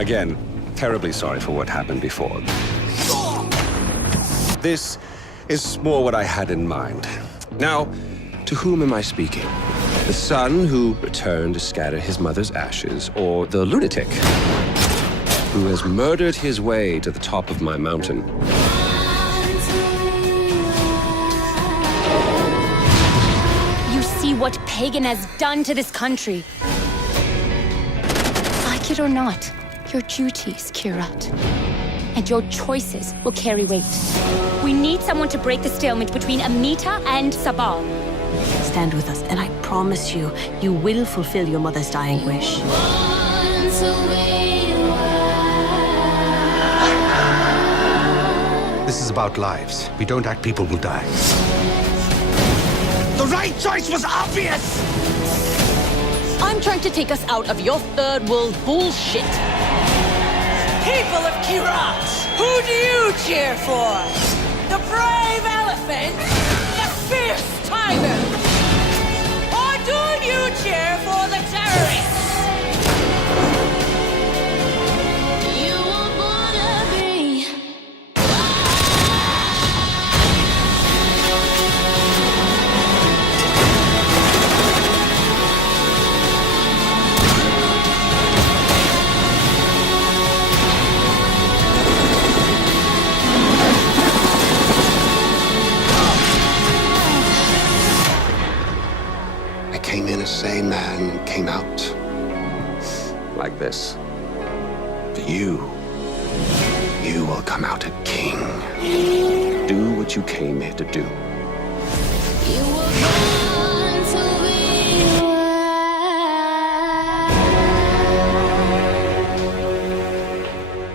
Again, terribly sorry for what happened before. This is more what I had in mind. Now, to whom am I speaking? The son who returned to scatter his mother's ashes, or the lunatic who has murdered his way to the top of my mountain? You see what Pagan has done to this country. Like it or not, your duties, Kirat, and your choices will carry weight. We need someone to break the stalemate between Amita and Sabal. Stand with us, and I promise you, you will fulfill your mother's dying wish. This is about lives. We don't act, people will die. The right choice was obvious! I'm trying to take us out of your third world bullshit. People of Kirat, who do you cheer for? The brave elephant? The fierce tiger? Or do you cheer for the terrorists? You were born to be. I came in a sane man, came out like this. But you will come out a king. Do what you came here to do. You were born to be.